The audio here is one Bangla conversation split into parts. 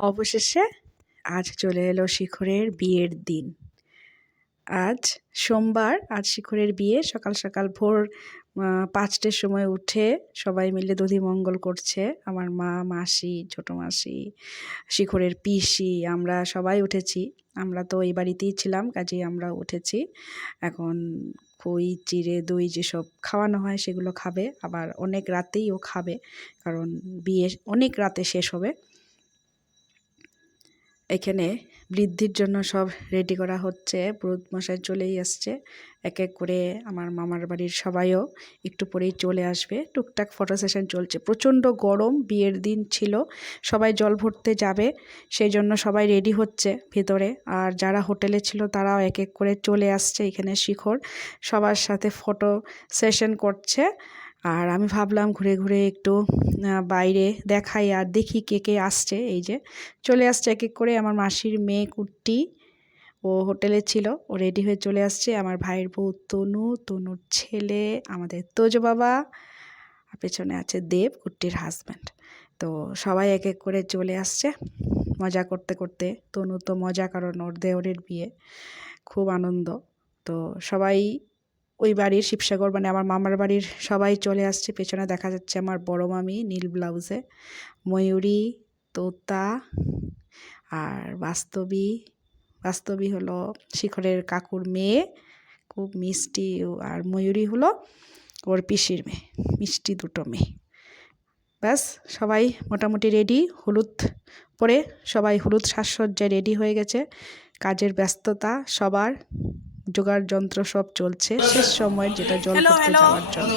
অবশেষে আজ চলে এলো শিখরের বিয়ের দিন। আজ সোমবার, আজ শিখরের বিয়ে। সকাল সকাল ভোর 5টার সময় উঠে সবাই মিলে দধিমঙ্গল করছে। আমার মা, মাসি, ছোটো মাসি, শিখরের পিসি, আমরা সবাই উঠেছি। আমরা তো এই বাড়িতেই ছিলাম, কাজেই আমরা উঠেছি। এখন খই, চিড়ে, দই যেসব খাওয়ানো হয় সেগুলো খাবে। আবার অনেক রাতেই ও খাবে, কারণ বিয়ে অনেক রাতে শেষ হবে। এখানে বৃদ্ধির জন্য সব রেডি করা হচ্ছে। পুরোহিত মশাই চলেই আসছে। এক এক করে আমার মামার বাড়ির সবাইও একটু পরেই চলে আসবে। টুকটাক ফটো সেশন চলছে। প্রচণ্ড গরম, বিয়ের দিন ছিল, সবাই জল ভরতে যাবে, সেই জন্য সবাই রেডি হচ্ছে ভিতরে। আর যারা হোটেলে ছিল তারাও এক এক করে চলে আসছে। এখানে শিখর সবার সাথে ফটো সেশন করছে। আর আমি ভাবলাম ঘুরে ঘুরে একটু বাইরে দেখাই আর দেখি কে কে আসছে। এই যে চলে আসছে এক এক করে। আমার মাসির মেয়ে কুট্টি, ও হোটেলে ছিল, ও রেডি হয়ে চলে আসছে। আমার ভাইয়ের বউ তনু, তনুর ছেলে আমাদের তোজ বাবা, আর পেছনে আছে দেব, কুট্টির হাজব্যান্ড। তো সবাই এক এক করে চলে আসছে মজা করতে করতে। তনু তো মজা, কারণ ওর দেওরের বিয়ে, খুব আনন্দ। তো সবাই ওই বাড়ির শিবসাগর, মানে আমার মামার বাড়ির সবাই চলে আসছে। পেছনে দেখা যাচ্ছে আমার বড় মামি নীল ব্লাউজে, ময়ূরী, তোতা, আর বাস্তবী হলো শিখরের কাকুর মেয়ে, খুব মিষ্টি। আর ময়ূরী হলো ওর পিসির মেয়ে, মিষ্টি দুটো মেয়ে। ব্যাস সবাই মোটামুটি রেডি। হলুদ পরে সবাই হলুদ সাজসজ্জায় রেডি হয়ে গেছে। কাজের ব্যস্ততা সবার, জোগাড় যন্ত্র সব চলছে শেষ সময়ের, যেটা জল করতে যাওয়ার জন্য।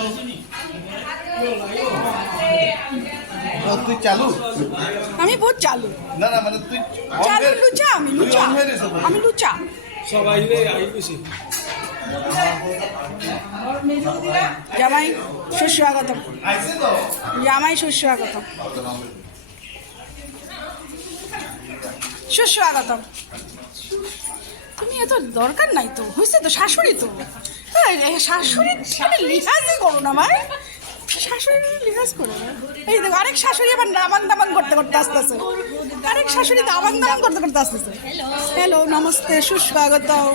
তুই চালু, আমি বহুত চালু। না না মানে তুই চালু লুচা, আমি লুচা, আমি লুচা। সবাই খুশি। জামাই সুস্বাগতম, জামাই সুস্বাগতম, সুস্বাগতম। তুমি এত দরকার নাই তো, হয়েছে তো, শাশুড়ি তো। শাশুড়ির সাথে লিহাজই করো না ভাই, শাশুড়ি লিহাজ করো না। এই দেখো আরেক শাশুড়ি আবার দামান দামান করতে করতে আসতেছে, আরেক শাশুড়ি দামান দামান করতে করতে আসতেছে। হ্যালো, নমস্তে, সুস্বাগতম।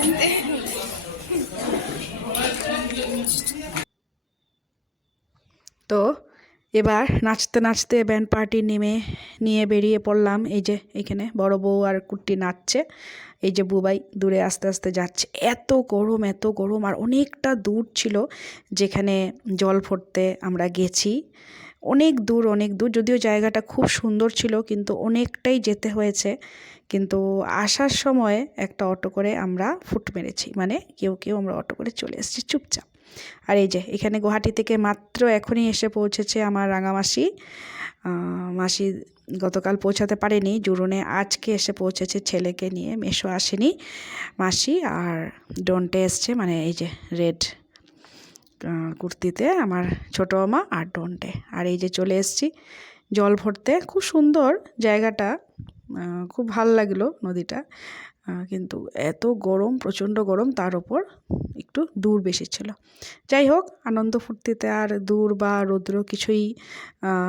তো এবার নাচতে নাচতে ব্যান্ড পার্টি নিয়ে বেরিয়ে পড়লাম। এই যে এখানে বড় বউ আর কুট্টি নাচছে। এই যে বুবাই দূরে আস্তে আস্তে যাচ্ছে। এত গরম, আর অনেকটা দূর ছিল যেখানে জল ভরতে আমরা গেছি। অনেক দূর, যদিও জায়গাটা খুব সুন্দর ছিল, কিন্তু অনেকটাই যেতে হয়েছে। কিন্তু আসার সময় একটা অটো করে আমরা ফুট মেরেছি, মানে কেউ আমরা অটো করে চলে এসেছি চুপচাপ। আর এই যে এখানে গুয়াহাটি থেকে মাত্র এখনই এসে পৌঁছেছে আমার রাঙামাসি। মাসি গতকাল পৌঁছাতে পারেনি জুরুনে, আজকে এসে পৌঁছেছে ছেলেকে নিয়ে। মেশো আসেনি, মাসি আর ডন্টে এসছে, মানে এই যে রেড কুর্তিতে আমার ছোটো মা আর ডন্টে। আর এই যে চলে এসছি জল ভরতে। খুব সুন্দর জায়গাটা, খুব ভাল লাগলো নদীটা, কিন্তু এত গরম, প্রচণ্ড গরম, তার ওপর একটু দূর বেশি ছিল। যাই হোক, আনন্দ ফুর্তিতে আর দূর বা রৌদ্র কিছুই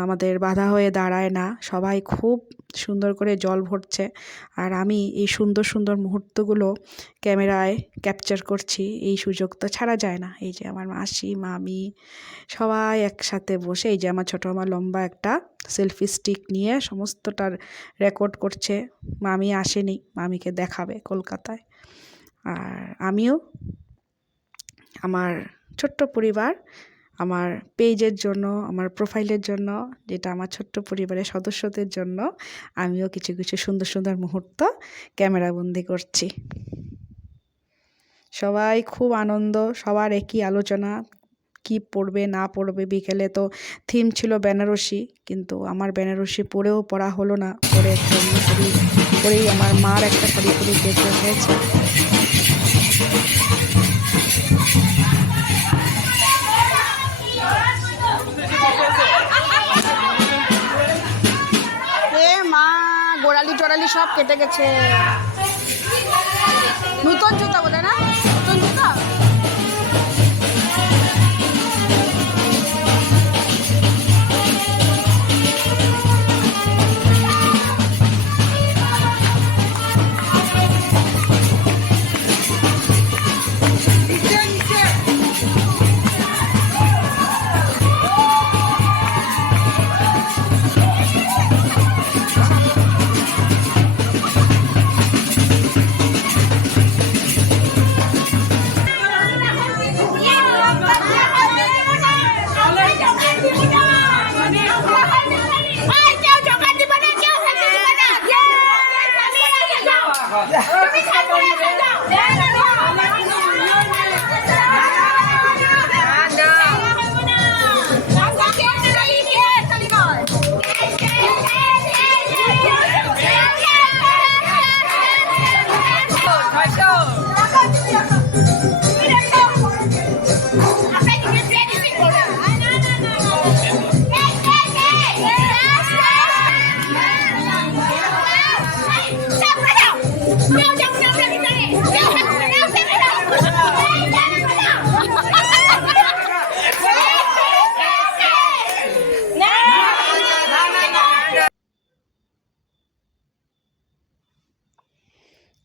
আমাদের বাধা হয়ে দাঁড়ায় না। সবাই খুব সুন্দর করে জল ভরছে, আর আমি এই সুন্দর সুন্দর মুহূর্তগুলো ক্যামেরায় ক্যাপচার করছি। এই সুযোগ তো ছাড়া যায় না। এই যে আমার মাসি, মামি সবাই একসাথে বসে, এই যে আমার ছোটো আমার লম্বা একটা সেলফি স্টিক নিয়ে সমস্তটার রেকর্ড করছে। মামি আসেনি, মামিকে দেখাবে কলকাতায়। আর আমিও আমার ছোট্ট পরিবার, আমার পেজের জন্য, আমার প্রোফাইলের জন্য, যেটা আমার ছোট্ট পরিবারের সদস্যদের জন্য, আমিও কিছু কিছু সুন্দর সুন্দর মুহূর্ত ক্যামেরাবন্দি করছি। সবাই খুব আনন্দ, সবার একই আলোচনা কি পড়বে না পড়বে। বিকেলে তো থিম ছিল বেনারসি, কিন্তু আমার বেনারসি পরা হলো না, পরে একটা অন্য শাড়ি পরেই আমার মার একটা শাড়ি পরে যেতে হয়েছে। মা, গোড়ালি টোড়ালি সব কেটে গেছে। নতুন জুতা বলে না, নতুন জুতা।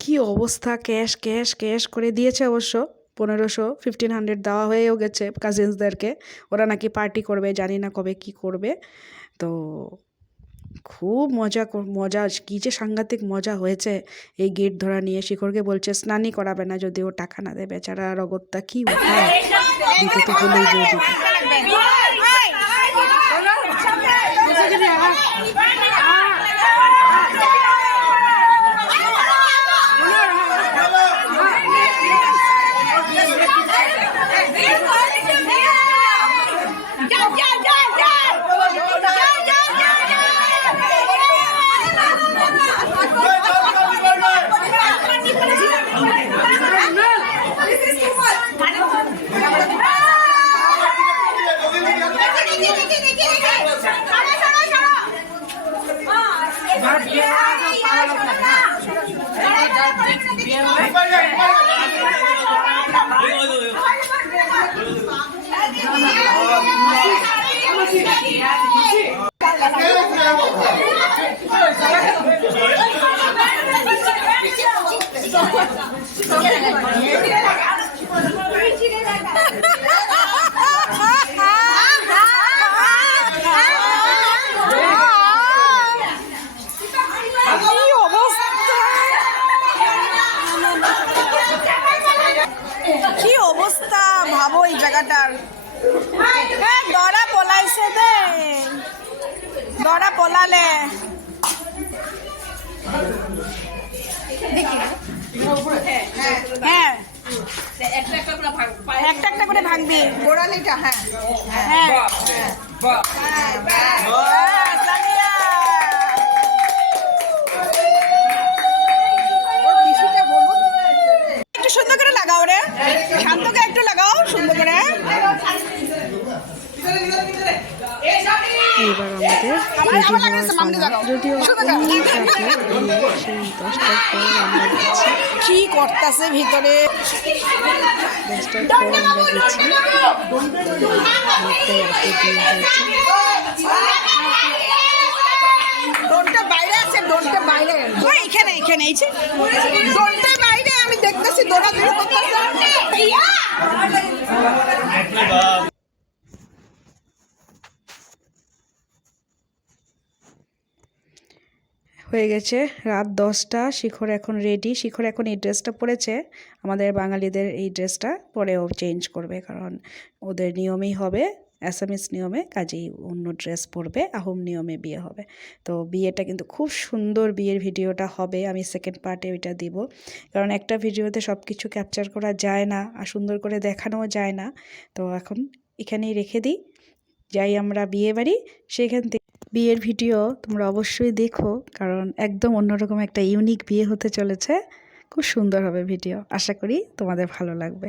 কি অবস্থা, ক্যাশ ক্যাশ ক্যাশ করে দিয়েছে অবশ্য। 1500 1500 দেওয়া হয়েও গেছে কাজিনসদেরকে। ওরা নাকি পার্টি করবে, জানি না কবে কি করবে। তো খুব মজা কী যে সাংঘাতিক মজা হয়েছে এই গেট ধরা নিয়ে। শিখরকে বলছে স্নানই করাবে না যদি ও টাকা না দেবে। বেচারা রগতটা কি উঠায়, দিতে তো বলেই বউ দিতে। কি অবস্থা ভাবো এই জায়গাটার। দরা পলাইছে দে, দরা পলালে হ্যাঁ একটা একটা করে ভাঙবি গোড়ালিটা। হ্যাঁ হ্যাঁ একটু সুন্দর করে লাগাও রে, শান্তকে একটু লাগাও সুন্দর করে। এবার আমাদের রেডি হওয়ার পালা। যদিও অনেক রাতে সেই 10টার পর আমরা গেছি, কি করতেছে ভিতরে, 10টার পর আমরা গেছি। অনেকটাই রাতে বিয়ে হয়েছে। ডোনটা বাইরে আছে, ডোনটা বাইরে এখানে এখানে এই যে ডোনটা বাইরে। আমি দেখতেছি দৌড়াদৌড়ি করতেছে। হয়ে গেছে রাত 10টা। শিখর এখন রেডি। শিখর এখন এই ড্রেসটা পরেছে, আমাদের বাঙালিদের এই ড্রেসটা পরেও চেঞ্জ করবে, কারণ ওদের নিয়মেই হবে, অ্যাসামিস নিয়মে, কাজেই অন্য ড্রেস পরবে, আহোম নিয়মে বিয়ে হবে। তো বিয়েটা কিন্তু খুব সুন্দর, বিয়ের ভিডিওটা হবে, আমি সেকেন্ড পার্টে ওইটা দিব, কারণ একটা ভিডিওতে সব কিছু ক্যাপচার করা যায় না আর সুন্দর করে দেখানোও যায় না। তো এখন এখানেই রেখে দিই, যাই আমরা বিয়ে বাড়ি। সেখান থেকে বিয়ের ভিডিও তোমরা অবশ্যই দেখো, কারণ একদম অন্যরকম একটা ইউনিক বিয়ে হতে চলেছে। খুব সুন্দর হবে ভিডিও, আশা করি তোমাদের ভালো লাগবে।